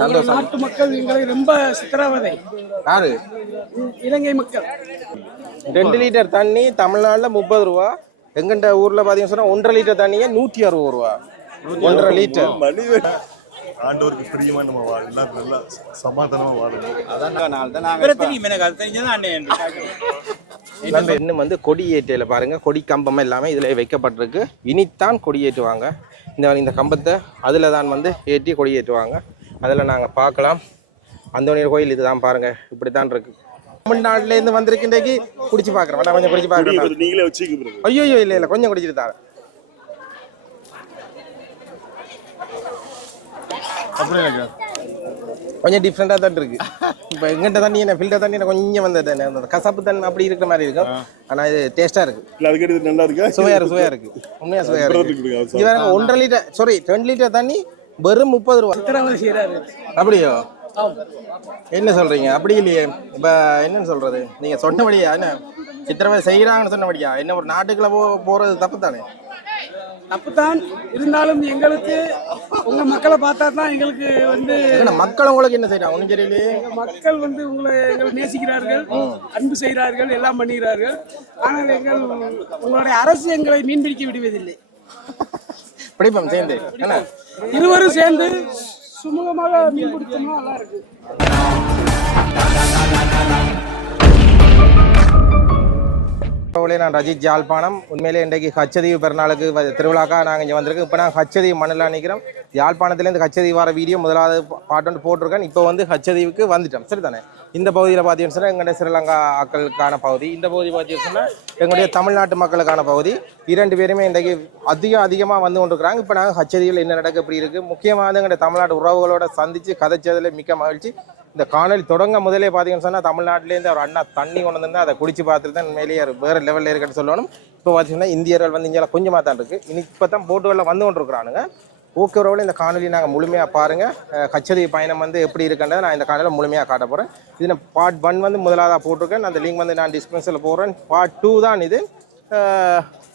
சந்தோஷம். நாட்டு மக்கள் எங்களை ரொம்ப சித்திரவதை. யாரு? இலங்கை மக்கள். ரெண்டு லிட்டர் தண்ணி தமிழ்நாட்டில் முப்பது ரூபா எங்கண்ட ஊரில் பார்த்தீங்கன்னு சொன்னால் ஒன்றரை லிட்டர் தண்ணியே நூற்றி அறுபது ரூபா. ஒன்றரை லிட்டர். ஆண்டவருக்கு பிரியமா நம்ம வாழ எல்லாரும் நல்லா சமாதானமா வாழணும் நம்ம இன்னும் வந்து கொடியேற்றையில் பாருங்க. கொடி கம்பம் எல்லாமே இதில் வைக்கப்பட்டிருக்கு. இனித்தான் கொடியேற்றுவாங்க இந்த இந்த கம்பத்தை அதில் தான் வந்து ஏற்றி கொடியேற்றுவாங்க அதில் நாங்கள் பார்க்கலாம். அந்தோனியர் கோயில் இதுதான் பாருங்க. இப்படி தான் இருக்கு. தமிழ்நாட்டிலேருந்து வந்திருக்கு இன்றைக்கு குடிச்சு பார்க்குறேன் வேணா கொஞ்சம் குடிச்சு பார்க்குறேன் நீங்களே வச்சுக்க ஐயோ ஐயோ இல்லை இல்லை கொஞ்சம் குடிச்சிட்டு எனக்கு கொஞ்சம் டிஃப்ரெண்டாக தான் இருக்கு. இப்போ எங்கிட்ட தண்ணி என்ன ஃபில்டர் தண்ணி கொஞ்சம் வந்தது என்ன, அந்த கசப்பு தண்ணி அப்படி இருக்கிற மாதிரி இருக்கும். ஆனால் இது டேஸ்ட்டாக இருக்கு. இல்ல அதுக்கு இது நல்லா இருக்கா? சுவையா இருக்கு சுவையா இருக்கு. உண்மையா சுவையா இருக்கு. வேற ஒன்றரை லிட்டர் சாரி ரெண்டு லிட்டர் தண்ணி வெறும் முப்பது ரூபா. அப்படியோ? என்ன சொல்றீங்க? அப்படி இல்லையே. இப்ப என்னன்னு சொல்றது? நீங்க சொன்னபடியா என்ன? சித்திரவதை செய்யறாங்கன்னு சொன்னபடியா? என்ன ஒரு நாட்டுக்குள்ள போ போறது தப்பு தானே தப்புதான் இருந்தாலும் எங்களுக்கு உங்க மக்களை பார்த்தா தான் எங்களுக்கு வந்து மக்கள் உங்களுக்கு என்ன செய்யறாங்க ஒன்றும் தெரியலையே. மக்கள் வந்து உங்களை எங்களை நேசிக்கிறார்கள் அன்பு செய்கிறார்கள் எல்லாம் பண்ணுகிறார்கள் ஆனால் எங்கள் உங்களுடைய அரசு எங்களை மீன்பிடிக்க விடுவதில்லை. பிடிப்போம் சேர்ந்து. என்ன? இருவரும் சேர்ந்து சுமூகமாக மீன் பிடிச்சோம்னா நல்லா இருக்கு. உறவுகளே, நான் ரஜித் யாழ்ப்பாணம். உண்மையிலே இன்றைக்கு ஹச்சதீவு பெருநாளுக்கு திருவிழாக்காக நாங்கள் இங்கே வந்திருக்கோம். இப்போ நான் ஹச்சதீவு மண்ணில் நிற்கிறோம் யாழ்ப்பாணத்துலேருந்து ஹச்சதீவு வர வீடியோ முதலாவது பாட்டு போட்டிருக்கேன். இப்போ வந்து ஹச்சதீவுக்கு வந்துட்டோம். சரி தானே இந்த பகுதியில் பார்த்தீங்கன்னு சொன்னால் எங்களுடைய ஸ்ரீலங்கா ஆக்களுக்கான பகுதி. இந்த பகுதி பார்த்தீங்கன்னு சொன்னால் எங்களுடைய தமிழ்நாட்டு மக்களுக்கான பகுதி. இரண்டு பேருமே இன்றைக்கு அதிக அதிகமாக வந்து கொண்டிருக்கிறாங்க. இப்போ நாங்கள் ஹச்சதீவில் என்ன நடக்க இப்படி இருக்குது முக்கியமாக எங்களுடைய தமிழ்நாட்டு உறவுகளோட சந்தித்து கதைச்சதில் மிக்க மகிழ்ச்சி. இந்த காணொலி தொடங்க முதலே பார்த்தீங்கன்னு சொன்னால் தமிழ்நாட்டிலேருந்து ஒரு அண்ணா தண்ணி கொண்டு வந்து அதை குடிச்சு பார்த்துட்டு தான் மேலேயே வேறு லெவலில் இருக்குன்னு சொல்லணும். இப்போ பார்த்தீங்கன்னா இந்தியர்கள் வந்து இந்தியாவில் கொஞ்சமாக தான் இருக்குது இனி இப்போ தான் போட்டுகளில் வந்து கொண்டிருக்கிறானுங்க. ஓகே உறவுல இந்த காணொலி நாங்கள் முழுமையாக பாருங்கள் கச்சேரி பயணம் வந்து எப்படி இருக்குன்றதை நான் இந்த காணொலியில் முழுமையாக காட்ட போகிறேன் இதில் பார்ட் ஒன் வந்து முதலாவதாக போட்டிருக்கேன். அந்த லிங்க் வந்து நான் டிஸ்கிரிப்ஷனில் போடுறேன். பார்ட் டூ தான் இது.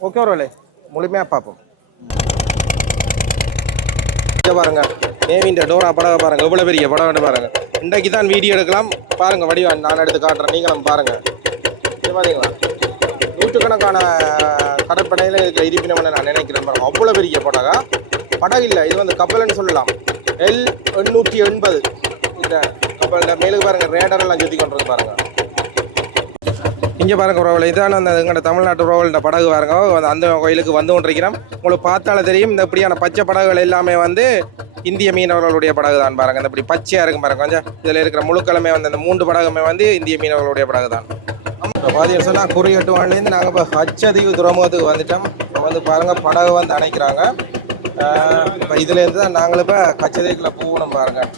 ஓகே உறவுலே முழுமையாக பார்ப்போம். இதை பாருங்க. நேவின்ற டோரா படம் பாருங்க. எவ்வளோ பெரிய படம் பாருங்கள் இன்றைக்கு தான் வீடியோ எடுக்கலாம். பாருங்கள் வடிவம் நான் எடுத்து காட்டுறேன். நீங்களும் பாருங்கள் இது பார்த்தீங்களா நூற்றுக்கணக்கான கடற்படையில் இருக்கிற இருப்பினம்னு நான் நினைக்கிறேன். பாருங்கள் அவ்வளோ பெரிய படகா? படகு இல்லை இது வந்து கப்பல்னு சொல்லலாம். எல் எண்ணூற்றி எண்பது. இந்த கப்பல் மேலுக்கு பாருங்க ரேடரெல்லாம் சுற்றி கொண்டு இருக்கு இங்கே பாருங்க உறவுல இதான அந்த எங்களோட தமிழ்நாட்டு உறவுகள படகு பாருங்க. அந்த- அந்த கோயிலுக்கு வந்து கொண்டிருக்கிறோம். உங்களுக்கு பார்த்தாலே தெரியும் இந்த இப்படியான பச்சை படகுகள் எல்லாமே வந்து இந்திய மீனவர்களுடைய படகு தான் பாருங்கள் இந்த இப்படி பச்சையாக இருக்கும் பாருங்க கொஞ்சம் இதில் இருக்கிற முழுக்களுமே வந்து அந்த மூன்று படகுமே வந்து இந்திய மீனவர்களுடைய படகு தான் இப்போ பார்த்தீங்கன்னு சொன்னால் குறியட்டு வானிலேருந்து நாங்கள் இப்போ ஹச்சதீவு துறைமுகத்துக்கு வந்துட்டோம் இப்போ வந்து பாருங்கள் படகு வந்து அணைக்கிறாங்க இப்போ இதுலேருந்து தான் நாங்களும் இப்போ கச்சதைக்குள்ளே போகணும் பாருங்கள்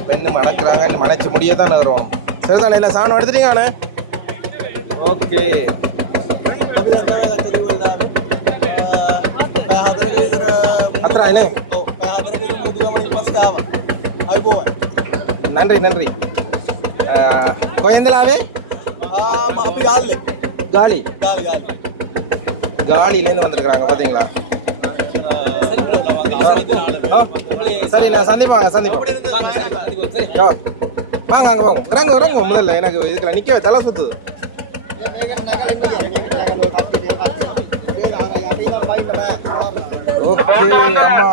இப்போ இன்னும் மணக்கிறாங்க இன்னும் மணச்சி முடிய தான் வருவோம் சரிதானே இல்லை சாணம் எடுத்துட்டீங்க ஓகே அத்தரா என்ன நன்றி நன்றி. கொயந்தலாவே? காலி. காலிலேருந்து வந்திருக்கிறாங்க பார்த்தீங்களா சரி நான் சந்திப்பாங்க சந்திப்பா வாங்க அங்கே வாங்க. இறங்க இறங்க. முதல்ல எனக்கு இதுக்குள்ள நிற்கவே தலை சுத்துது. ஓகே அம்மா.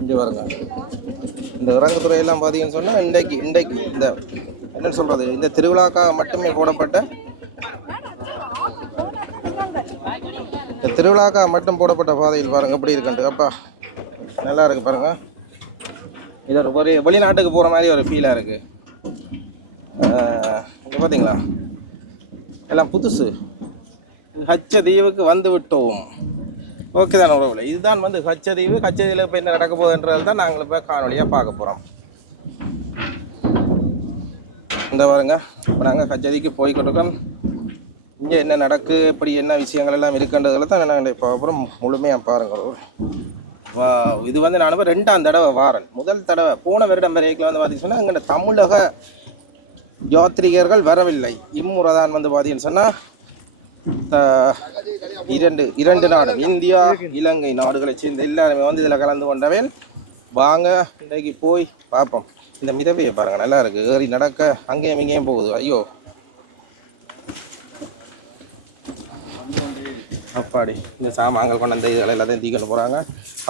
இங்கே பாருங்க இந்த இறங்குத்துறை எல்லாம் பார்த்தீங்கன்னு சொன்னால் இன்றைக்கு இன்றைக்கு இந்த என்னன்னு சொல்கிறது இந்த திருவிழாக்காக மட்டுமே போடப்பட்ட இந்த திருவிழாக்காக மட்டும் போடப்பட்ட பாதையில் பாருங்க எப்படி இருக்குன்ட்டு அப்பா நல்லா இருக்கு பாருங்க இது ஒரு ஒரு வெளிநாட்டுக்கு போகிற மாதிரி ஒரு ஃபீலாக இருக்குது இங்கே பார்த்தீங்களா எல்லாம் புதுசு. ஹச்சதீவுக்கு வந்து விட்டோம். ஓகே தான் உறவுல இதுதான் வந்து ஹச்சதீவு ஹச்சதீவில் இப்போ என்ன நடக்க போகுதுன்றது தான் நாங்கள் இப்போ காணொலியாக பார்க்க போகிறோம் இந்த பாருங்க இப்போ நாங்கள் ஹச்சதிக்கு போய் கொடுக்கோம் இங்கே என்ன நடக்கு இப்படி என்ன விஷயங்கள் எல்லாம் இருக்குன்றதுல தான் நாங்கள் இப்போ அப்புறம் முழுமையாக பாருங்கள். வா இது வந்து நான் ரெண்டாம் தடவை வாரன். முதல் தடவை போன வருடம் வரைக்கும் வந்து பார்த்தீங்கன்னா எங்களோட தமிழக யாத்ரிகர்கள் வரவில்லை. இம்முறை தான் வந்து பார்த்தீங்கன்னு சொன்னால் இரண்டு இரண்டு நாடு இந்தியா இலங்கை நாடுகளை சேர்ந்த எல்லாருமே வந்து இதில் கலந்து கொண்டவன். வாங்க இன்றைக்கு போய் பார்ப்போம். இந்த மிதவையை பாருங்க நல்லா இருக்கு. ஏறி நடக்க அங்கேயும் இங்கேயும் போகுது. ஐயோ. அப்பாடி இந்த சாமான்கள் கொண்டு அந்த இதுகளை எல்லாத்தையும் தீக்கொண்டு போகிறாங்க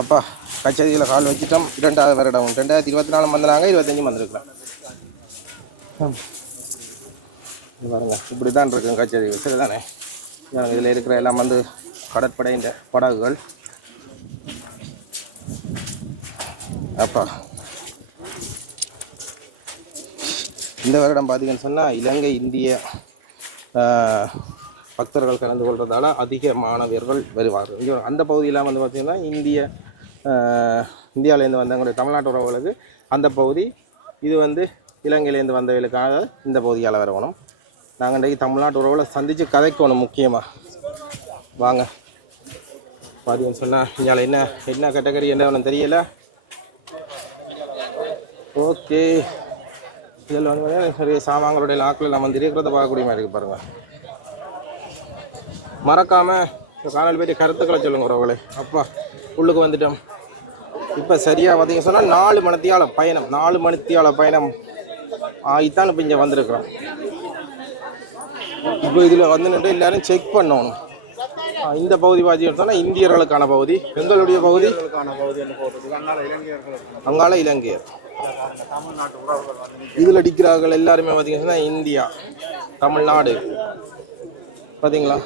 அப்பா கச்சேரியில் கால் வச்சுட்டோம். இரண்டாவது வருடம். ரெண்டாயிரத்தி இருபத்தி நாலு வந்தாங்க இருபத்தஞ்சும் வந்திருக்கலாம் ம். இது பாருங்க இப்படி தான் இருக்கும் கச்சேரி சரிதானே இதில் இருக்கிற எல்லாம் வந்து கடற்படையின் படகுகள். அப்பா. இந்த வருடம் பார்த்தீங்கன்னு சொன்னால் இலங்கை இந்திய பக்தர்கள் கலந்து கொள்வதால் அதிக மாணவர்கள் வருவார்கள் அந்த பகுதியெல்லாம் வந்து பார்த்திங்கன்னா இந்திய இந்தியாவிலேருந்து வந்தவங்களுடைய தமிழ்நாட்டு உறவுகளுக்கு அந்த பகுதி இது வந்து இலங்கையிலேருந்து வந்தவர்களுக்காக இந்த பகுதியால் வரணும் நாங்கள் இன்றைக்கு தமிழ்நாட்டு உறவுகளை சந்தித்து கதைக்கணும் முக்கியமாக வாங்க. பார்த்தீங்கன்னு சொன்னால் இங்கே என்ன என்ன கேட்டகரி என்ன ஒன்றும் தெரியல. ஓகே இதில் வந்து பார்த்தீங்கன்னா நிறைய சாமான்களுடைய நாக்கில் நம்ம வந்து இருக்கிறத பார்க்கக்கூடிய மாதிரி இருக்குது பாருங்கள் மறக்காமல் இந்த காணல் பற்றி கருத்துக்களை சொல்லுங்க உறவுகளே. அப்பா உள்ளுக்கு வந்துட்டோம். இப்போ சரியாக பார்த்தீங்க சொன்னால் நாலு மணித்தியால பயணம் நாலு மணித்தியால பயணம் ஆகித்தான் இப்போ இங்கே வந்திருக்கிறோம். இப்போ இதில் வந்துட்டு எல்லாரும் செக் பண்ணணும். இந்த பகுதி பார்த்தீங்கன்னு சொன்னால் இந்தியர்களுக்கான பகுதி. எங்களுடைய பகுதி? அங்கால இலங்கையர். இதில் அடிக்கிறார்கள் எல்லாருமே பார்த்தீங்கன்னா இந்தியா தமிழ்நாடு. பார்த்தீங்களா?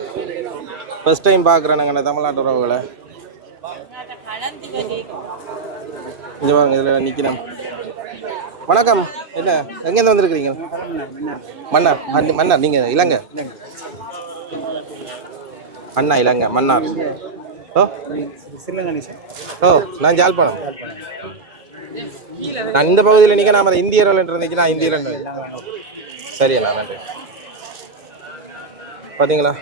ஃபர்ஸ்ட் டைம் பார்க்குறேன் நாங்கள் தமிழ்நாட்டு உறவுகளை. இங்கே பாருங்க இதில் நிற்கிறேன். வணக்கம். என்ன எங்கேருந்து வந்திருக்கிறீங்க? மன்னார். மன்னார். நீங்கள் இலங்கை? அண்ணா இலங்கை மன்னார். ஓ. ஓ நான் ஜாழ்ப்பாணம். நான் இந்த பகுதியில் நிற்க நான் இந்தியர்கள் இருந்துச்சு நான் இந்தியர்கள் சரி அண்ணா நன்றி. பார்த்தீங்களா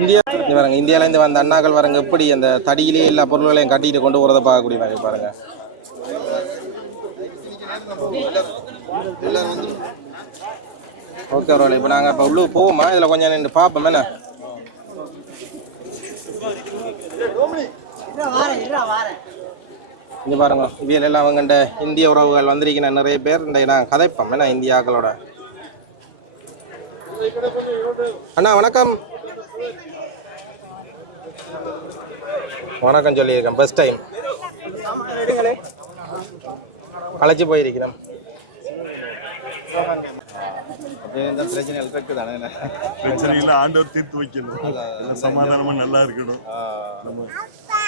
இந்தியா இங்க பாருங்க இந்தியாவிலேருந்து வந்த அண்ணாக்கள் வரங்க எப்படி அந்த தடியிலே எல்லா பொருள்களையும் கட்டிட்டு கொண்டு போகிறத பார்க்கக்கூடிய பாருங்க. ஓகே ரோல் இப்போ நாங்கள் இப்போ உள்ளூர் போவோமா? இதில் கொஞ்சம் நின்று பார்ப்போம். என்ன? இங்க பாருங்க. இவியல் எல்லாம் அவங்கண்ட இந்திய உறவுகள் வந்திருக்கிற நிறைய பேர். இந்த நான் கதைப்போம். என்ன இந்தியாக்களோட? அண்ணா வணக்கம். வணக்கம் சொல்லியிருக்கேன். ஃபஸ்ட் டைம் அழைச்சி போயிருக்கிறேன் பிரச்சனைகளை ஆண்டவர் தீர்த்து வைக்கணும் எல்லாம் சமாதானமா நல்லா இருக்கணும். நம்ம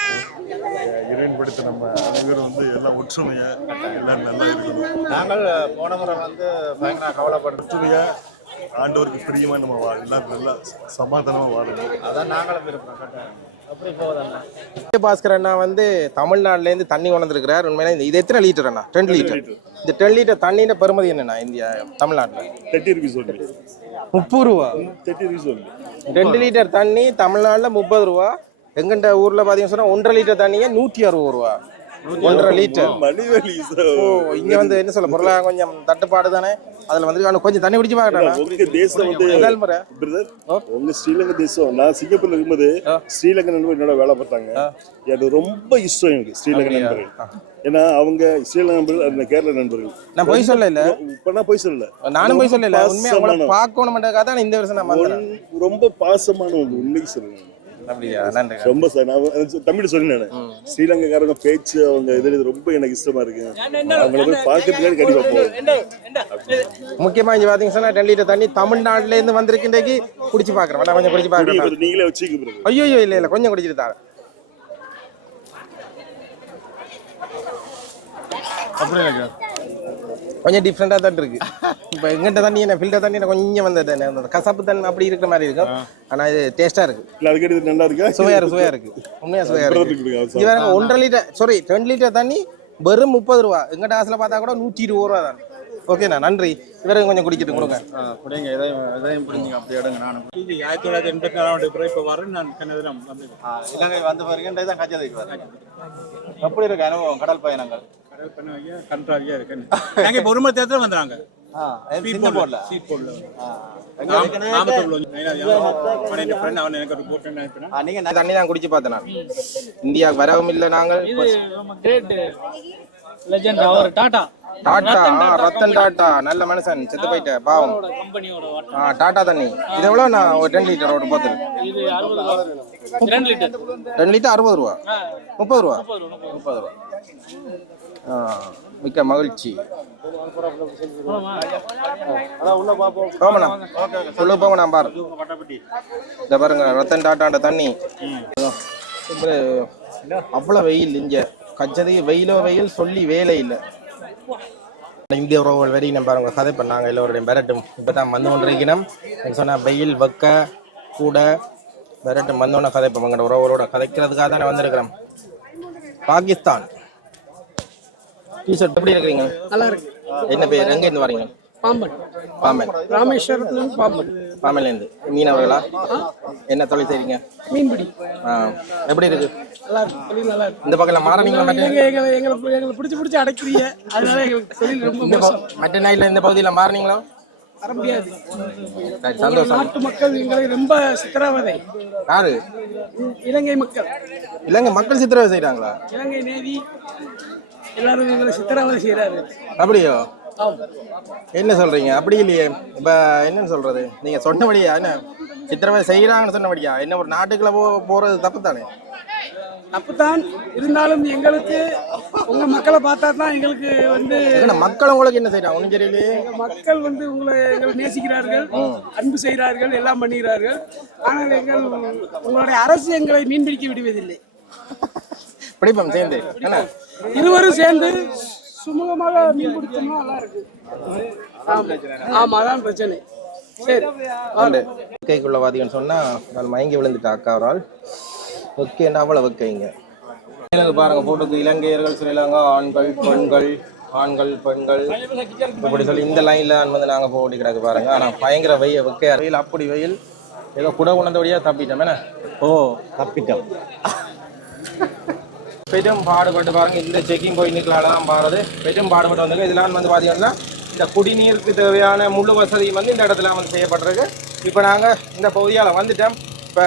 அஹ், இறைவன் படுத்த நம்ம அனைவரும் வந்து எல்லாம் ஒற்றுமையா எல்லாரும் நல்லா இருக்கணும். நாங்கள் போன முறை வந்து பயங்கர கவலைப்பட்டு ஒற்றுமையா ஆண்டவருக்கு பிரியமா நம்ம வா எல்லாரும் நல்லா சமாதானமா வாழணும். அதான் நாங்களும் கட்டாயம் அப்படி போகுதண்ணா. பாஸ்கர் அண்ணா வந்து தமிழ்நாட்டிலேருந்து தண்ணி கொண்டிருக்கிறார். உண்மையில இது எத்தனை லிட்டர் அண்ணா? டென் லிட்டர் இந்த டென் லிட்டர் தண்ணியோட பெருமதி என்னண்ணா இந்தியா தமிழ்நாட்டில்? முப்பது ரூபா. ரெண்டு லிட்டர் தண்ணி தமிழ்நாட்டில் முப்பது ரூபா. எங்கண்ட ஊரில் பார்த்தீங்கன்னு சொன்னால் ஒன்றரை லிட்டர் தண்ணியே நூற்றி அறுபது ரூபா. ஒன்றரை லிட்டர் மணிவலி இங்கே வந்து என்ன சொல்ல பொருளாக கொஞ்சம் தட்டுப்பாடு தானே? அதில் வந்து கொஞ்சம் தண்ணி பிடிச்சி பார்க்கறேன் உங்க தேசம் வந்து பிரதர் உங்க ஸ்ரீலங்கா தேசம் நான் சிங்கப்பூர்ல இருக்கும்போது ஸ்ரீலங்கா நண்பர் என்னோட வேலை பார்த்தாங்க. எனக்கு ரொம்ப இஷ்டம் எனக்கு ஸ்ரீலங்கா நண்பர்கள். ஏன்னா அவங்க ஸ்ரீலங்கா நண்பர்கள் அந்த கேரள நண்பர்கள். நான் போய் சொல்ல இல்லை இப்ப நான் போய் சொல்லல. நானும் போய் சொல்லல. உண்மையாக உங்களை பாசமானவங்க. பார்க்கணுமென்றக்காக தான் இந்த வருஷம் நான் ரொம்ப பாசமானவங்க உண்மைக்கு சொல்லுங்க. அப்படியா? நன்றி ரொம்ப சார். நான் தமிழ் சொன்னேன் ஸ்ரீலங்காக்காரங்க பேச்சு அவங்க இது ரொம்ப எனக்கு இஷ்டமா இருக்கு. அவங்கள போய் பார்க்கறதுக்காக கண்டிப்பா போவோம் முக்கியமாக இங்கே பார்த்தீங்கன்னா சொன்னா லிட்டர் தண்ணி தமிழ்நாட்டிலேருந்து வந்திருக்கின்றக்கு குடிச்சு பார்க்குறேன். வேணா கொஞ்சம் குடிச்சு பார்க்குறேன். குடி, நீங்களே வச்சுக்க ஐயோ ஐயோ இல்லை இல்லை கொஞ்சம் குடிச்சிட்டு தாங்க கொஞ்சம் டிஃப்ரெண்டாக தான் இருக்கு. இப்போ எங்கிட்ட தண்ணி என்ன ஃபில்டர் தண்ணி கொஞ்சம் வந்து கசப்பு தன்மை அப்படி இருக்கிற மாதிரி இருக்கும். ஆனால் இது டேஸ்ட்டாக இருக்கு. இல்ல அதுக்கு இது நல்லா இருக்கா? சுவையா இருக்கு சுவையா இருக்கு. உண்மையா சுவையா இருக்கு. கொடுங்க, இது வேற ஒன்றரை லிட்டர் சாரி ரெண்டு லிட்டர் தண்ணி வெறும் முப்பது ரூபா. எங்கிட்ட காசுல பார்த்தா கூட நூற்றி இருபது ரூபா தான். ஓகேண்ணா நன்றி. இவரையும் கொஞ்சம் குடிக்கிட்டு கொடுங்க. பிடிங்க இதையும் இதையும் பிடிங்க அப்படி எடுங்க நானும் ஆயிரத்தி தொள்ளாயிரத்தி எண்பத்தி நாலாம் பிறகு இப்போ வரேன் நான் கன்னடம் இலங்கை வந்த பிறகு தான் கச்சதைக்கு வரேன் எப்படி இருக்கு அனுபவம் கடல் பயணங்கள்? கடல் பண்ண நாங்கள் இப்போ ஒரு மணி தேர்தல் வந்துடுறாங்க தண்ணி தான் குடிச்சு பார்த்தேன் நான். இந்தியாவுக்கு வரவும் இல்லை நாங்கள். லெஜெண்ட் அவர் டாடா டாட்டா ஆ, ரத்தன் டாட்டா நல்ல மனுஷன் செத்து போயிட்ட பாவம். கம்பெனியோட வாட்டர் ஆ டாட்டா தண்ணி. இது எவ்வளோ நான் ஒரு ரெண்டு லிட்டர் ஒரு ரூபா. ரெண்டு லிட்டர் ரெண்டு லிட்டர் அறுபது ரூபா முப்பது ரூபா. முப்பது ரூபா. மிக்க மகிழ்ச்சி. போமண்ணா உள்ள போங்க நான் பாரு. இந்த பாருங்க ரத்தன் டாட்டாண்ட தண்ணி. அவ்வளோ வெயில் இங்க. கச்சது வெயிலோ வெயில் சொல்லி வேலை இல்லை. இந்திய உறவுகள் வரைக்கும் பாருங்க கதை பண்ணாங்க எல்லோருடைய பெரட்டும் இப்போ தான் வந்து கொண்டிருக்கணும் சொன்னால் வெயில் வெக்க கூட பெரட்டும் வந்தோன்னே கதை இப்போ உறவுகளோட கதைக்கிறதுக்காக தானே வந்திருக்கிறோம். பாகிஸ்தான். டிஷர்ட் எப்படி இருக்கிறீங்க நல்லா இருக்கு. என்ன பேர்? எங்க இருந்து வரீங்க? பாம்பன். பாம்பன். ராமேஸ்வரத்துல இருந்து பாம்பன். பாம்பன்ல இருந்து மீனவர்களா என்ன தொழில் செய்றீங்க? மீன்பிடி. எப்படி இருக்கு? நல்லா இருக்கு. தொழில் நல்லா இருக்கு. இந்த மாறனீங்களா மற்ற எங்க எங்களை எங்களை பிடிச்சி பிடிச்சி அடைக்கிறீங்க. அதனால எங்களுக்கு தொழில் ரொம்ப மற்ற நாயில இந்த பகுதியில மாறினீங்களா? வர முடியாது. நாட்டு மக்கள் எங்களை ரொம்ப சித்திரவதை. யாரு? இலங்கை மக்கள். இல்லைங்க மக்கள் சித்திரவதை செய்றாங்களா? இலங்கை நேவி. எல்லாரும் எங்களை சித்திரவதை செய்யறாரு அப்படியோ? என்ன சொல்றீங்க? அப்படி இல்லையே. இப்ப என்னன்னு சொல்றது? நீங்க சொன்னபடியா என்ன? சித்திரவதை செய்யறாங்கன்னு சொன்னபடியா? என்ன ஒரு நாட்டுக்குள்ள போ போறது தப்பு தானே தப்புதான் இருந்தாலும் எங்களுக்கு உங்க மக்களை பார்த்தா தான் எங்களுக்கு வந்து மக்கள் உங்களுக்கு என்ன செய்யறாங்க ஒன்றும் தெரியலையே. மக்கள் வந்து உங்களை எங்களை நேசிக்கிறார்கள். அன்பு செய்கிறார்கள் எல்லாம் பண்ணுகிறார்கள் ஆனால் எங்கள் உங்களுடைய அரசு எங்களை மீன்பிடிக்க விடுவதில்லை. பிடிப்போம் சேர்ந்து. என்ன? இருவரும் சேர்ந்து சுமூகமாக மீன் பிடிச்சோம்னா நல்லா இருக்கு. ஆமா. அதான் பிரச்சனை. நான் மயங்கி விழுந்துட்டா அக்கா ஒரு ஆள். வெக்கைன்னா அவ்வளோ வெக்கைங்க. எனக்கு பாருங்க போட்டுக்கு இலங்கையர்கள் ஸ்ரீலங்கா ஆண்கள் பெண்கள் ஆண்கள் பெண்கள். இப்படி சொல்லி இந்த லைன்ல வந்து நாங்க போட்டி கிடக்கு பாருங்க. ஆனா பயங்கர வெயில் வெக்கையா வெயில் அப்படி வெயில். ஏதோ குட உணர்ந்தபடியா தப்பிட்டோம் என்ன? ஓ தப்பிட்டோம். பெரும் பாடுபட்டு பாருங்க. இந்த செக்கிங் பாயிண்ட்களால தான் பாருது. பெரும் பாடுபட்டு வந்திருக்கு. இதெல்லாம் வந்து பார்த்தீங்கன்னா இந்த குடிநீருக்கு தேவையான முழு வசதியும் வந்து இந்த இடத்துல வந்து செய்யப்பட்டிருக்கு. இப்போ நாங்கள் இந்த பகுதியால் வந்துட்டோம். இப்போ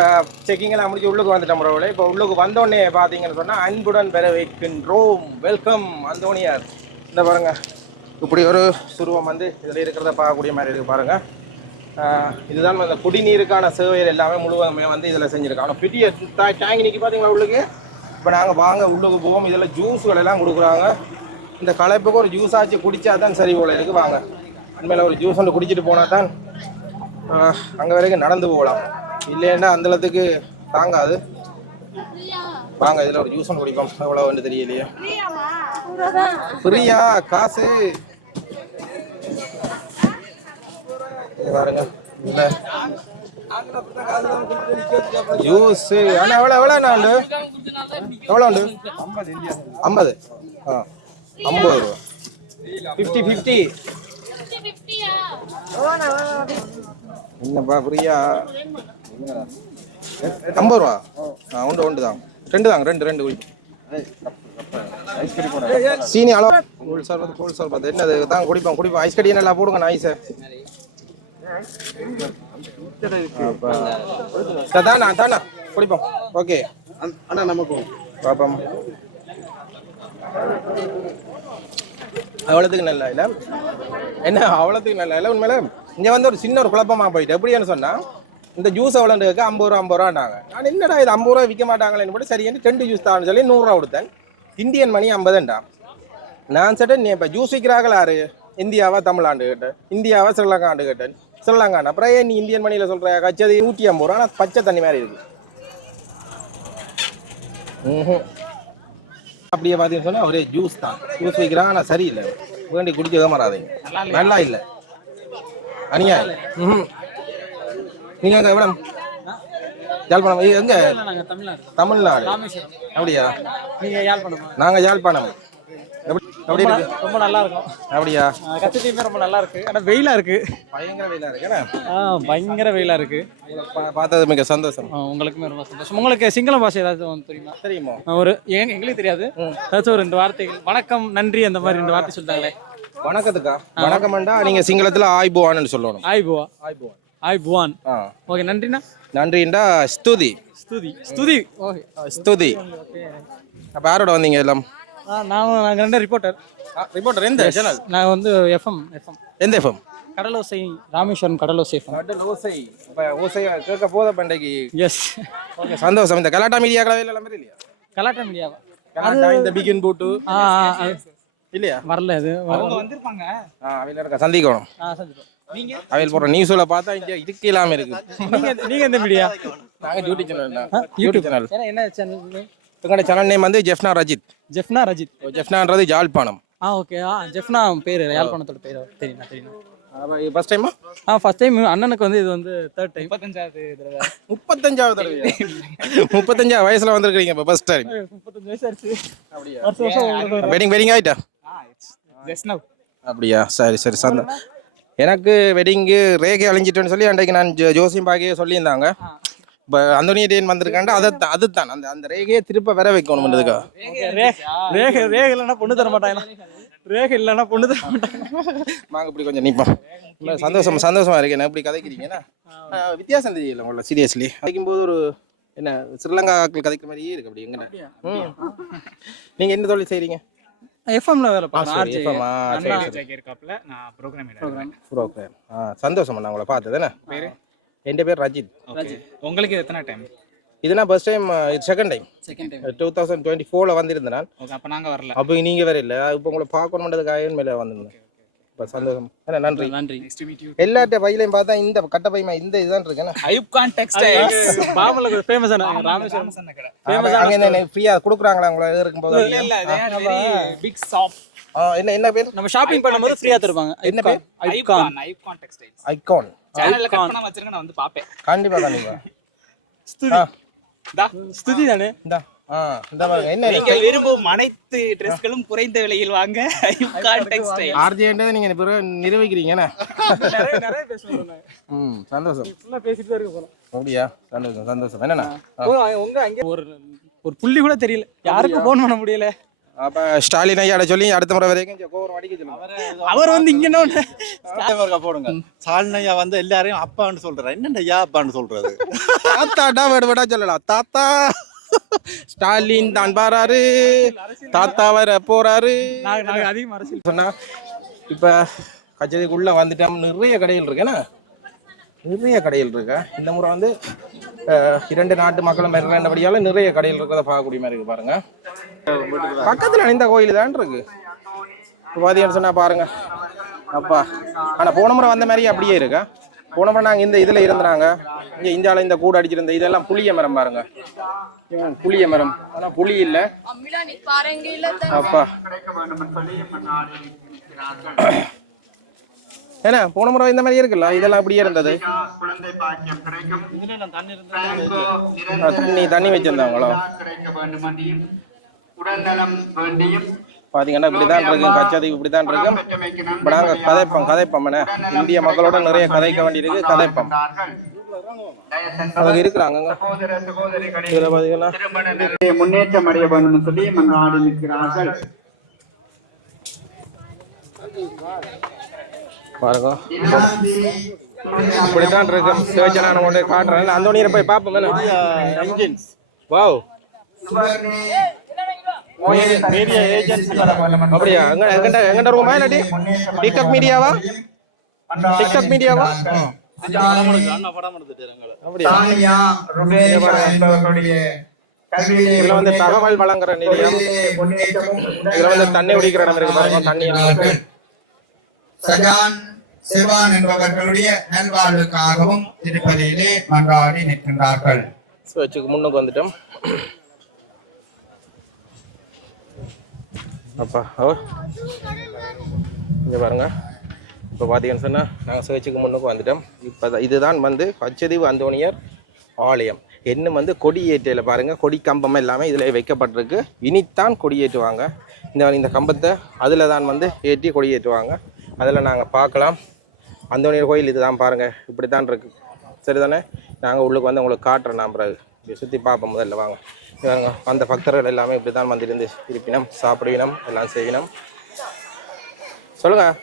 செக்கிங்கெல்லாம் முடிச்சு உள்ளுக்கு வந்துட்டோம் ப்ரோவில் இப்போ உள்ளுக்கு வந்தோடனே பார்த்தீங்கன்னு சொன்னால் அன்புடன் பெற வைக்கின்றோம். வெல்கம் அந்தோனியார் இந்த பாருங்க. இப்படி ஒரு சுருவம் வந்து இதில் இருக்கிறத பார்க்கக்கூடிய மாதிரி இருக்குது பாருங்கள் இதுதான் அந்த குடிநீருக்கான சேவைகள் எல்லாமே முழுவதுமே வந்து இதில் செஞ்சுருக்காங்க. பெரிய டேங்க் நிற்கி பார்த்தீங்களா உள்ளுக்கு? இப்போ நாங்கள் வாங்க உள்ளுக்கு போவோம். இதில் ஜூஸ்கள் எல்லாம் கொடுக்குறாங்க. இந்த களைப்புக்கு ஒரு ஜூஸ் ஆச்சு குடித்தா தான் சரி போல. இருக்குது வாங்க. உண்மையில் ஒரு ஜூஸ் ஒன்று குடிச்சிட்டு போனால் தான் அங்கே வரைக்கும் நடந்து போகலாம். இல்லைன்னா அந்தளத்துக்கு தாங்காது. வாங்க இதில் ஒரு ஜூஸ் ஒன்று குடிப்போம். எவ்வளோ ஒன்று தெரியலையே. ஃப்ரீயா காசு. பாருங்க. இல்லை. ஜூஸ் அண்ணா எவ்வளோ எவ்வளோ அண்ணா உண்டு? எவ்வளோ உண்டு? ஐம்பது. ஆ ஐம்பது ரூபா. ஃபிஃப்டி ஃபிஃப்டி என்னப்பா ஃப்ரீயா? ஐம்பது ரூபா. ஆ உண்டு உண்டு தான். ரெண்டு தாங்க ரெண்டு ரெண்டு குடி சீனி அளவு. கோல் சர்பத் கோல் சர்பத் என்னது தான் குடிப்போம் குடிப்போம். ஐஸ் கட்டி நல்லா போடுங்க நான் ஐஸை தானா தானா குடிப்போம் ஓகே. அண்ணா நமக்கும் பாப்போம். அவ்வளோத்துக்கு நல்லா இல்லை. என்ன அவ்வளோத்துக்கு நல்லா இல்லை? உண்மையில இங்கே வந்து ஒரு சின்ன ஒரு குழப்பமா போயிட்டு எப்படின்னு சொன்னா இந்த ஜூஸ் எவ்வளோ இருக்கு ஐம்பது ரூபா ஐம்பது ரூபாண்டாங்க நான் என்னடா இது ஐம்பது ரூபா விற்க மாட்டாங்களேன்னு போட்டு சரின்னு ரெண்டு ஜூஸ் தான்னு சொல்லி நூறுரூவா கொடுத்தேன். இந்தியன் மணி ஐம்பதுண்டா நான் சட்டன் நீ இப்போ ஜூஸ் விற்கிறாங்களா யாரு? இந்தியாவா தமிழ்நாடு கேட்டேன் இந்தியாவா ஸ்ரீலங்காண்டு கேட்டேன் ஸ்ரீலங்காண்டு அப்புறம் ஏன் நீ இந்தியன் மணியில் சொல்கிற கச்சது நூற்றி ஐம்பது ரூபா ஆனால் பச்சை தண்ணி மாதிரி இருக்கு. ம்ஹும். அப்படியே பார்த்தீங்கன்னு சொன்னா ஒரே ஜூஸ் தான். ஜூஸ் வைக்கிறான் ஆனால் சரியில்லை. வேண்டி குடிக்க மாறாதீங்க நல்லா இல்லை. அநியாயம். ம் நீங்கள் எங்கே எவ்வளோ யாழ்ப்பாணம் எங்க? தமிழ்நாடு. அப்படியா? நீங்க யாழ்ப்பாணம்? நாங்கள் யாழ்ப்பாணம். எப்படி இருக்கு. ரொம்ப நல்லா இருக்கும் அப்படியா கச்சத்தீவுமே ரொம்ப நல்லா இருக்கு ஆனா வெயிலா இருக்கு. பயங்கர வெயிலாக இருக்கு ஆ பயங்கர வெயிலா இருக்கு. பார்த்தது மிக சந்தோஷம். உங்களுக்குமே ரொம்ப சந்தோஷம். உங்களுக்கு சிங்கள பாஷை ஏதாவது தெரியுமா? தெரியுமா? ஒரு எங்களுக்கு தெரியாது. ஏதாச்சும் ஒரு ரெண்டு வார்த்தைகள். வணக்கம் நன்றி அந்த மாதிரி ரெண்டு வார்த்தை சொல்லிட்டாங்களே வணக்கத்துக்கா? வணக்கம்டா நீங்க சிங்களத்துல ஆய்புவான்னு சொல்லணும். ஆய்புவா ஆய்புவான் ஆய்புவான் ஓகே நன்றிண்ணா. நன்றிண்டா ஸ்துதி. ஸ்துதி. ஸ்துதி. ஓகே. ஸ்துதி. அப்ப யாரோட வந்தீங்க எல்லாம் நான் நான் ரெண்டு ரிப்போர்ட்டர் ரிப்போர்ட்டர் எந்த சேனல் நான் வந்து எஃப்எம் எஃப்எம் எந்த எஃப்எம் கடலோசை ராமேஸ்வரம் கடலோசை எஃப்எம் கடல் ஓசை இப்ப ஓசை கேட்க போத பண்டைக்கு? எஸ் ஓகே சந்தோஷம். இந்த கலாட்டா மீடியா கலவையில் எல்லாம் இல்லையா கலாட்டா மீடியாவா கலாட்டா இந்த பிகின் போட்டு ஆ ஆ, அது இல்லையா? வரல அது ஆ அவையில இருக்க? சந்திக்கணும். ஆ சந்திப்போம். அவையில் போடுற நியூஸ்ல பார்த்தா இங்க இருக்கு இல்லாம இருக்கு. நீங்க நீங்க எந்த மீடியா நாங்க duty channel YouTube YouTube channel என்ன சேனல் எங்களோட சேனல் நேம் வந்து ஜெஃப்னா ரஜித் ஜெஃப்னா ரஜித் ஜெஃப்னான்றது ஜாழ்ப்பாணம் ஆ ஓகே ஆ ஜெஃப்னா பேர் யாழ்ப்பாணத்தோட பேர். தெரியும் தெரியும்? ஃபர்ஸ்ட் டைமா ஆ ஃபர்ஸ்ட் டைம் அண்ணனுக்கு வந்து இது வந்து தேர்ட் டைம் முப்பத்தஞ்சாவது தடவை. முப்பத்தஞ்சாவது தடவை முப்பத்தஞ்சாவது வயசுல வந்திருக்கீங்க இப்போ ஃபர்ஸ்ட் டைம் முப்பத்தஞ்சு வயசு ஆச்சு வருஷம் வெட்டிங் வெட்டிங் ஆயிட்டா? ஜஸ்ட் நவ் அப்படியா? சரி சரி சந்த எனக்கு வெட்டிங்கு ரேகை அழிஞ்சிட்டேன்னு சொல்லி அன்றைக்கு நான் ஜோ- ஜோசியம் பாக்கியே சொல்லியிருந்தாங்க. இப்போ அந்தோனிய டேன் வந்திருக்காண்டா அதை அதுதான். அந்த அந்த ரேகையை திருப்ப வர வைக்கணும்ன்றதுக்கா? ரேக ரேக இல்லைன்னா பொண்ணு தர மாட்டாங்க ரேக இல்லைன்னா பொண்ணு தர மாட்டாங்க வாங்க இப்படி கொஞ்சம் நிற்போம் ரொம்ப சந்தோஷம் சந்தோஷமா இருக்கு என்ன? இப்படி கதைக்கிறீங்கன்னா வித்தியாசம் தெரியல உங்களை சீரியஸ்லி. கதைக்கும் போது ஒரு என்ன ஸ்ரீலங்கா ஆட்கள் கதைக்கிற மாதிரியே இருக்கு அப்படி எங்கண்ணா? ம். நீங்க என்ன தொழில் செய்றீங்க? எஃப்எம்ல வேலை ஆ, பார்க்கணும் சரி, ஆர்ஜே FM ஆ, சரி, அண்ணா. சரி. இருக்காப்ல நான் ப்ரோக்ராம் ப்ரோக்ராம் ஆ சந்தோஷம் நான் உங்களை பார்த்தது என்ன பேரு என் பேர் ரஜித் ஓகே உங்களுக்கு எத்தனை டைம் இது நான் ஃபர்ஸ்ட் டைம் இது second time second time two thousand twenty ஃபோரில் வந்திருந்தேன் நான் ஓகே அப்போ நாங்கள் வரல அப்போ நீங்க வேற இல்லை இப்போ உங்களை பார்க்கணுன்றதுக்காக மேலே வந்திருந்தேன் இப்போ சந்தோஷம் என்ன நன்றி நன்றி நெக்ஸ்ட் மீட் யூ எல்லாட்ட பையிலையும் பார்த்தா இந்த கட்ட பையமா இந்த இதுதான் இருக்கு என்ன ஐயூப் கான் டெக்ஸ்டைல்ஸ் ஃபேமஸ் ஆன ராமேஸ்வரம் கடை அங்க- அங்க என்ன ஃப்ரீயா கொடுக்குறாங்களா உங்களை இருக்கும்போது இல்ல இல்ல shop. ஆ, என்ன என்ன பேர் நம்ம ஷாப்பிங் பண்ணும்போது ஃப்ரீயா தருவாங்க என்ன பேர்? கான் ஐயூப் கான் டெக்ஸ்டைல்ஸ் ஐகான் சேனல்ல கட் பண்ண வச்சிருங்க நான் வந்து பாப்பேன். கண்டிப்பா கண்டிப்பா. ஸ்துதி. தா. ஸ்துதி தானே? இந்தா. ஆ இந்த பாருங்க என்ன நீங்கள் விரும்பும் அனைத்து ட்ரெஸ்களும் குறைந்த விலையில் வாங்க. ஆர்ஜேன்றதை நீங்க பிறகு நிரூபிக்கிறீங்க என்ன? நிறைய நிறைய பேசுவாங்க ம் சந்தோஷம். ஃபுல்லா பேசிட்டு தான் இருக்க போறோம் அப்படியா? சந்தோஷம் சந்தோஷம். என்னண்ணா? உங்க அங்க. ஒரு ஒரு புள்ளி கூட தெரியல. யாருக்கும் ஃபோன் பண்ண முடியல. அப்ப ஸ்டாலின் ஐயாட சொல்லி அடுத்த முறை வரைக்கும் அடிக்க சொல்லுங்க. அவர் வந்து இங்க போடுங்க. சால்னையா வந்து எல்லாரையும் அப்பான்னு சொல்றாரு. என்னடா யா அப்பான்னு சொல்றது தாத்தாடா வேடு வேடா சொல்லலாம். தாத்தா ஸ்டாலின் தான் பாராரு தாத்தா வர போறாரு. அதிகமா அரசியல் சொன்னா இப்ப கச்சேரிக்குள்ள வந்துட்டோம் நிறைய கடைகள் இருக்குண்ணா நிறைய கடைகள் இருக்கு? இந்த முறை வந்து இரண்டு நாட்டு மக்களும் இருக்கின்றபடியால நிறைய கடைகள் இருக்கிறத பார்க்கக்கூடிய மாதிரி இருக்கு பாருங்க. பக்கத்துல இந்த கோயில் தான் இருக்கு. இப்ப பாத்தீங்கன்னு சொன்னா பாருங்க. அப்பா ஆனா போன முறை வந்த மாதிரி அப்படியே இருக்கா? போன முறை நாங்க இந்த இதுல இருந்தாங்க இங்க இந்தியால இந்த கூடு அடிச்சிருந்த இதெல்லாம் புளிய மரம் பாருங்க. புளிய மரம். ஆனா புளி இல்ல. அப்பா. ஏன்னா போன முறை இந்த மாதிரி இருக்குல்ல இதெல்லாம் அப்படியே இருந்தது. தண்ணி தண்ணி வச்சிருந்தாங்களோ? பாத்தீங்கன்னா இப்படிதான் இருக்கும். கச்சதி இப்படிதான் இருக்கும். இப்ப நாங்க கதைப்போம் கதைப்போம் என்ன? இந்திய மக்களோட நிறைய கதைக்க வேண்டியிருக்கு கதைப்போம். அவங்க இருக்கிறாங்க. இதுல பாத்தீங்கன்னா முன்னேற்றம் அடைய வேண்டும் சொல்லி மன்றாடி நிற்கிறார்கள் பாருங்க. இப்படித்தான் இருக்கு. சேச்சை நான் கொண்டு காட்டுறேன் அந்த நீரை போய் பார்ப்போம். இன்ஜின்ஸ் வாவ் மீடியா ஏஜென்சி அப்படியா? எங்க எங்கண்ட எங்கண்ட ரூமா இல்லாட்டி டிக்டாக் மீடியாவா டிக்டாக் மீடியாவா அப்படியா? இதுல வந்து தகவல் வழங்குற நிலையம் இதுல வந்து தண்ணி குடிக்கிற இடம் இருக்கு பாருங்க. தண்ணி. சிவான் என்பவர்களுடைய நல்வாழ்வுக்காகவும் திருப்பதியிலே மன்றாடி நிற்கின்றார்கள். முன்னுக்கு வந்துட்டோம். அப்பா ஓ. இங்கே பாருங்க. இப்போ பார்த்தீங்கன்னு சொன்னால் நாங்கள் சுவிட்சுக்கு முன்னுக்கு வந்துட்டோம். இப்போ இதுதான் வந்து பச்சதீவு அந்தோணியர் ஆலயம். இன்னும் வந்து கொடியேற்றையில் பாருங்கள் கொடி கம்பம் எல்லாமே இதில் வைக்கப்பட்டிருக்கு. இனித்தான் கொடியேற்றுவாங்க. இந்த இந்த கம்பத்தை அதில் தான் வந்து ஏற்றி கொடியேற்றுவாங்க. அதில் நாங்கள் பார்க்கலாம். அந்தோணியர் கோயில் இதுதான் பாருங்கள் இப்படி தான் இருக்குது சரிதானே? நாங்கள் உள்ளுக்கு வந்து உங்களுக்கு காட்டுறோம் நான் பிறகு. இப்படி சுற்றி பார்ப்போம் முதல்ல வாங்க. இங்க அந்த பக்தர்கள் எல்லாமே இப்படி தான் வந்திருந்து இருப்பினம் சாப்பிடுவினம் எல்லாம் செய்வினம் சொல்லுங்கள்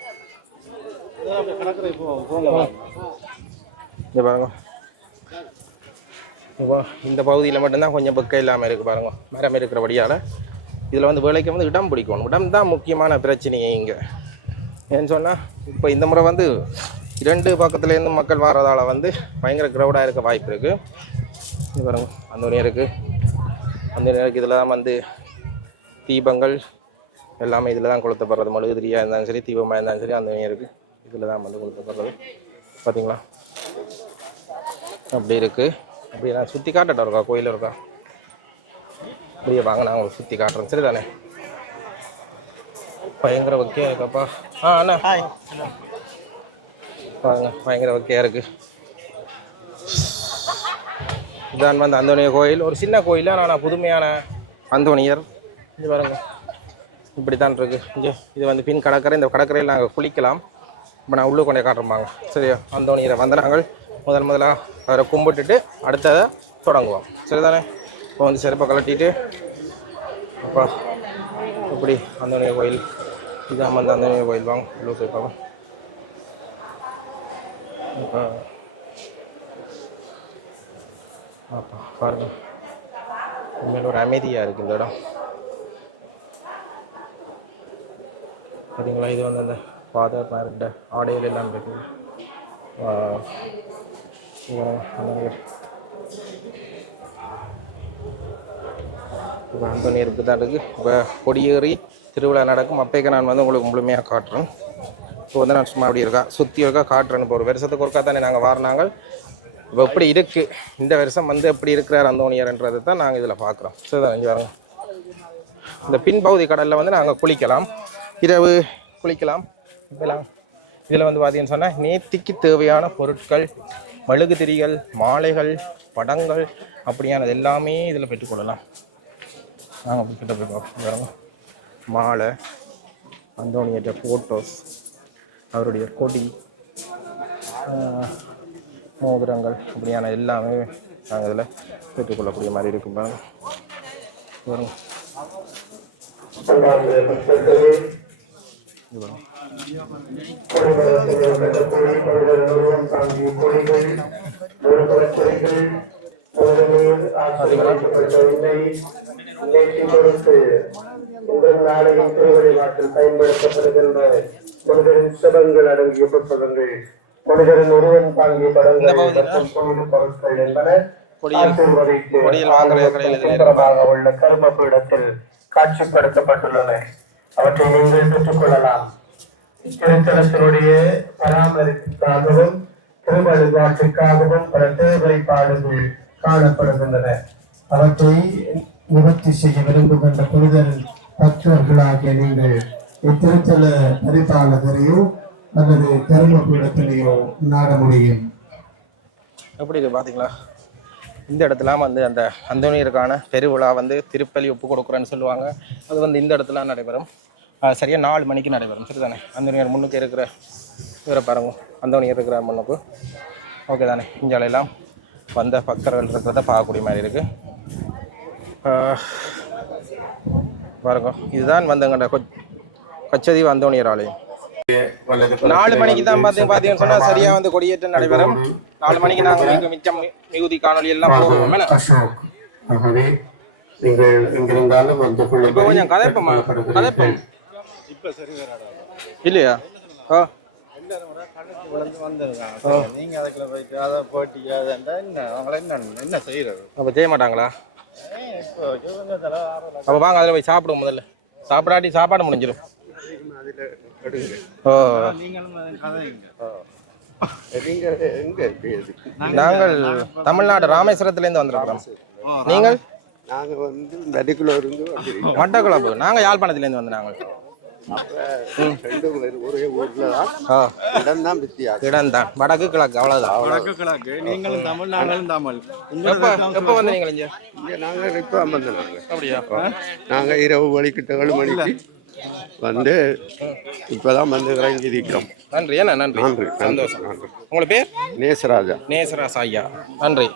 இங்கே பாருங்க. இப்போ இந்த பகுதியில் மட்டும்தான் கொஞ்சம் பக்கம் இல்லாமல் இருக்குது பாருங்க. மரம் இருக்கிறபடியால் இதில் வந்து வேலைக்கு வந்து இடம் பிடிக்கணும். இடம் தான் முக்கியமான பிரச்சனையே இங்கே. ஏன்னு சொன்னால் இப்போ இந்த முறை வந்து இரண்டு பக்கத்துலேருந்து மக்கள் வர்றதால் வந்து பயங்கர க்ரௌடாக இருக்க வாய்ப்பு இருக்குது பாருங்க அந்த ஒரு இருக்குது அந்த நேருக்கு இதில் தான் வந்து தீபங்கள் எல்லாமே இதில் தான் கொளுத்தப்படுறது. மெழுகுதிரியாக இருந்தாலும் சரி தீபமாக இருந்தாலும் சரி அந்த இருக்குது இதில் தான் வந்து கொளுத்தப்படுறது. பார்த்தீங்களா அப்படி இருக்குது அப்படியே நான் சுற்றி காட்டட்டா இருக்கா? கோயில் இருக்கா? அப்படியே வாங்க நான் உங்களுக்கு சுற்றி காட்டுறேன். சரி தானே பயங்கர வக்கையா இருக்கப்பா. ஆ அண்ணா. பாருங்க பயங்கர வக்கையா இருக்கு. இதான் வந்து அந்தோனியர் கோயில். ஒரு சின்ன கோயில் ஆனால் புதுமையான அந்தோனியர். இது பாருங்க. இப்படி தான் இருக்கு. இங்கே இது வந்து பின் கடற்கரை. இந்த கடற்கரையில் நாங்கள் குளிக்கலாம். இப்போ நான் உள்ளே கொண்டே காட்டுறோம்பாங்க சரியா? அந்தோனியரை வந்து நாங்கள் முதல் முதலாக அவரை கும்பிட்டுட்டு அடுத்ததை தொடங்குவோம். சரிதானே? இப்போ வந்து செருப்பை கலட்டிட்டு அப்பா இப்படி அந்தோனியர் கோயில். இதாமல் வந்து அந்தோனியர் கோயில் வாங்க உள்ளே போய் பார்ப்போம் அப்பா பாருங்க உண்மையில ஒரு அமைதியாக இருக்குது இந்த இடம் பார்த்தீங்களா இது வந்து அந்த ஃபாதர் மேரிட்ட ஆடைகள் எல்லாம் இருக்குது அந்த நீர் இப்போ தான் இருக்குது இப்போ கொடியேறி திருவிழா நடக்கும். அப்போக்கு நான் வந்து உங்களுக்கு முழுமையாக காட்டுறேன். இப்போ வந்து நான் சும்மா அப்படி இருக்கா சுற்றி இருக்கா காட்டுறேன் இப்போ ஒரு வருஷத்துக்கு ஒருக்கா தானே நாங்கள் வாரினாங்கள் இப்போ எப்படி இருக்குது இந்த வருஷம் வந்து எப்படி இருக்கிறார் அந்தோனியர்ன்றது தான் நாங்கள் இதில் பார்க்குறோம் சரிதான் இங்கே வரங்க இந்த பின்பகுதி கடலில் வந்து நாங்கள் குளிக்கலாம். இரவு குளிக்கலாம். இப்போலாம் இதில் வந்து பார்த்தீங்கன்னு சொன்னால் நேத்திக்கு தேவையான பொருட்கள் மெழுகு திரிகள் மாலைகள் படங்கள் அப்படியானது எல்லாமே இதில் பெற்றுக்கொள்ளலாம் நாங்கள் கிட்ட போய் பார்ப்போம் மாலை அந்தோனியற்ற ஃபோட்டோஸ் அவருடைய கொடி மோதிரங்கள் அப்படியான எல்லாமே நாங்கள் இதில் பெற்றுக்கொள்ளக்கூடிய மாதிரி இருக்கும் பாருங்க பாருங்க பயன்படுத்தப்படுகின்ற மனிதரின் சிவங்கள் அடங்கிய புத்தகங்கள் மனிதரின் தாங்கிய படங்கள் மற்றும் கோயில் பொருட்கள் என்பன ஆசீர்வதித்து உள்ள கரும பீடத்தில் காட்சிப்படுத்தப்பட்டுள்ளன. அவற்றை நீங்கள் பெற்றுக்கொள்ளலாம். திருத்தலத்தினுடைய பராமரிப்புக்காகவும் திருவழிபாட்டுக்காகவும் பல தேவைப்பாடுகள் காணப்படுகின்றன. அவற்றை நிவர்த்தி செய்ய விரும்புகின்ற புரிதல் பக்தர்களாகிய நீங்கள் இத்திருத்தல பரிபாலகரையோ அல்லது கர்ம பீடத்திலேயோ நாட முடியும். எப்படி இது பார்த்தீங்களா இந்த இடத்துல வந்து அந்த அந்தோனியருக்கான பெருவிழா வந்து திருப்பலி ஒப்பு கொடுக்குறேன்னு சொல்லுவாங்க. அது வந்து இந்த இடத்துல நடைபெறும். சரியாக நாலு மணிக்கு நடைபெறும். சரிதானே? அந்தோனியர் முன்னுக்கு இருக்கிற இவரை பாருங்க. அந்தோனியர் இருக்கிற முன்னுக்கு. ஓகே தானே? இஞ்சாலையெல்லாம் வந்த பக்தர்கள் இருக்கிறத பார்க்கக்கூடிய மாதிரி இருக்கு. ஆஹ் பாருங்க. இதுதான் வந்தங்கண்ட கொ கச்சதீவு அந்தோனியர் ஆலயம் நாலு மணிக்கு தான் பார்த்தீங்க பார்த்தீங்கன்னு சொன்னால் சரியாக வந்து கொடியேற்றம் நடைபெறும். நாலு மணிக்கு நாங்கள் மிக மிச்சம் மிகுதி காணொலி எல்லாம் வந்து இப்போ கொஞ்சம் கதைப்போமா. கதைப்போம். இல்லையா? ஆ. நீங்க அதுக்குள்ள போயிட்டு அதை போட்டி அதுண்டா என்ன? அவங்கள என்ன என்ன செய்யறது? அப்போ செய்ய மாட்டாங்களா? அப்போ வாங்க அதில் போய் சாப்பிடுவோம் முதல்ல. சாப்பிடாட்டி சாப்பாடு முடிஞ்சிடும். ஓ. நாங்கள் தமிழ்நாடு ராமேஸ்வரத்துலேருந்து வந்திருக்கிறோம். நீங்கள்? நாங்க வந்து நடுக்குள்ள இருந்து வந்திருக்கோம். மட்டக்குழம்பு நாங்கள் யாழ்ப்பாணத்துலேருந்து வந்து நாங்கள். ஒரே ஊர்ல தான். இடம் தான் வித்தியாசம் இடம் தான் வடக்கு கிழக்கு அவ்வளோதான் வடக்கு கிழக்கு. நீங்களும் தமிழ் நாங்களும் தமிழ். எப்போ எப்போ வந்து நீங்கள் இங்கே இங்க நாங்க இப்ப வந்து நாங்க அப்படியா நாங்க இரவு மணிக்கு ஏழு மணிக்கு வந்து இப்பதான் வந்து இறங்கி இருக்கிறோம் நன்றி என்ன நன்றி. நன்றி சந்தோஷம். நன்றி. உங்களை பேர்? நேசராஜா. நேசராஸ் ஐயா. நன்றி.